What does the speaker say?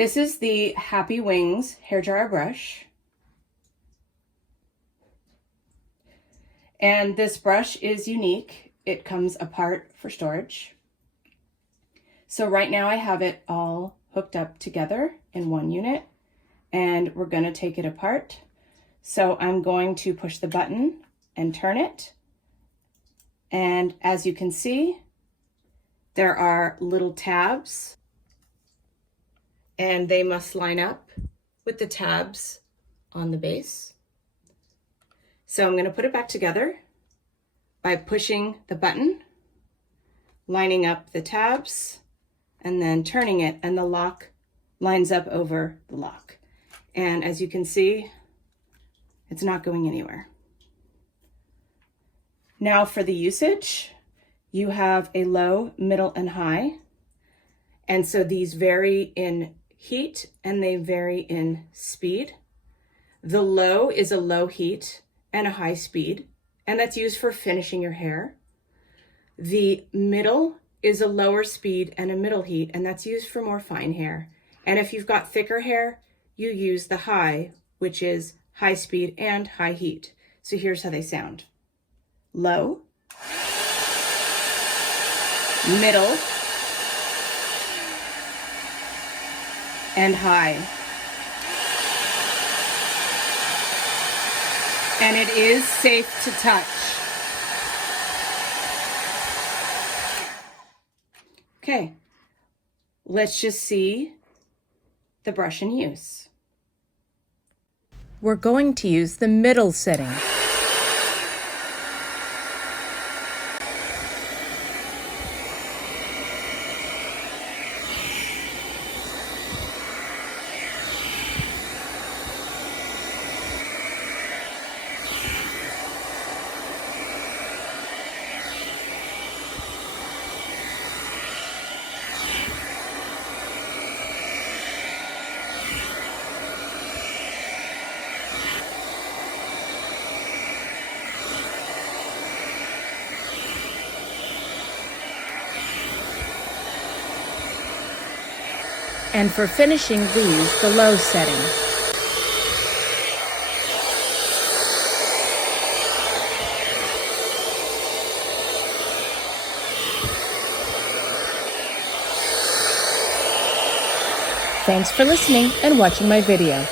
This is the Happy Wings hairdryer brush. And this brush is unique. It comes apart for storage. So right now I have it all hooked up together in one unit, and we're going to take it apart. So I'm going to push the button and turn it. And as you can see, there are little tabs, and they must line up with the tabs on the base. So I'm going to put it back together by pushing the button, lining up the tabs, and then turning it, and the lock lines up over the lock. And as you can see, it's not going anywhere. Now for the usage, you have a low, middle, and high. And so these vary in heat and they vary in speed. The low is a low heat and a high speed, and that's used for finishing your hair. The middle is a lower speed and a middle heat, and that's used for more fine hair. And if you've got thicker hair, you use the high, which is high speed and high heat. So here's how they sound. Low, middle, and high. And it is safe to touch. Okay, let's just see the brush in use. We're going to use the middle setting. And for finishing, we use the low setting. Thanks for listening and watching my video.